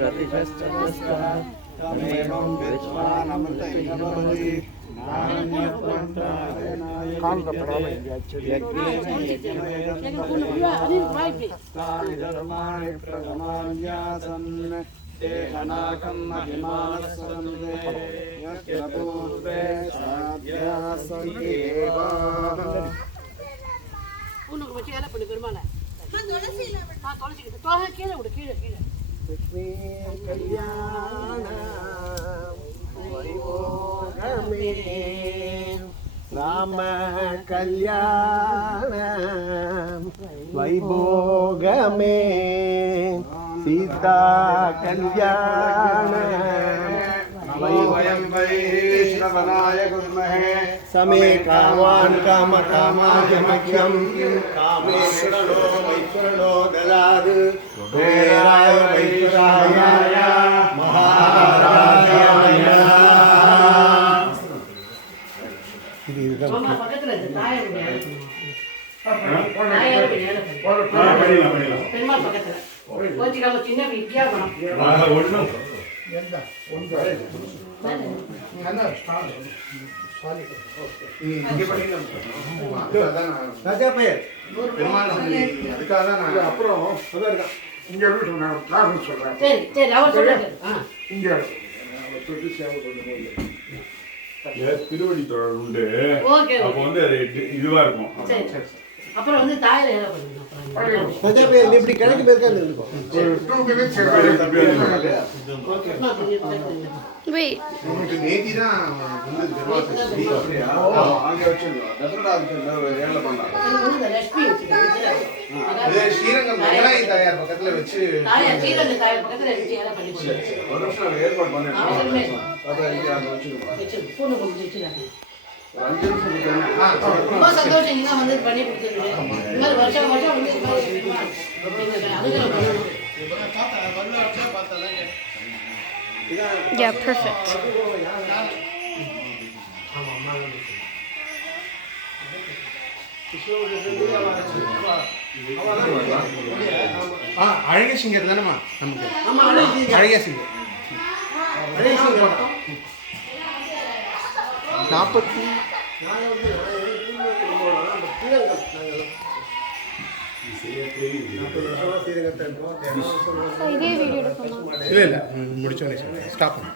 प्रतिशस्तमस्तः तमेवं विश्वानमृतैकमपदि धर्माणि प्रथमान्यासन् ते अनाकं महिमानस्सन्ते यत्र पूर्वे साध्या सन्ति एव உனக்கு வச்சு ஏல பண்ணு பெருமாளை துளசி இல்ல துளசி கிட்ட தோக கீழே விடு கீழே லக்ஷ்மீ கல்யாண வைபோகமே ராம கல்யாண வைபோகமே சீதா கல்யாண वयं वै श्रवणाय कुर्महे समे कामान् कामकामायमख्यं कामेश्वरो वैश्वरो ददातु कुबेराय वैश्वराय महाराजाय மாமா பக்கத்துல இருக்கு தாயாருடைய பெருமாள் பக்கத்துல கோச்சிக்காம சின்ன வித்தியாசம் திருவடி தொடர் உண்டு. அப்ப வந்து இதுவா இருக்கும். அப்புறம் வந்து தாயில ஏற பண்ணுங்க இப்படி கணக்கு பேருக்கு Wait. நேத்தி தான் ஸ்ரீரங்கம் தாயார் பக்கத்துல வச்சு தாயார் பக்கத்துல வச்சு ஏற பண்ணி ஒரு நிமிஷம் ஏற்பாடு பண்ணேன் ரொம்ப சந்தோஷம் இங்க வந்து பண்ணி கொடுத்துருக்கு இந்த மாதிரி வருஷம் வருஷம் வந்து Yeah, perfect. அழகிய சிங்கர் தானேம்மா நமக்கு அழகிய சிங்கர் 40 இதே வீடியோ எடுக்கணும். இல்ல முடிச்சோன்னே ஸ்டாப் பண்ணு.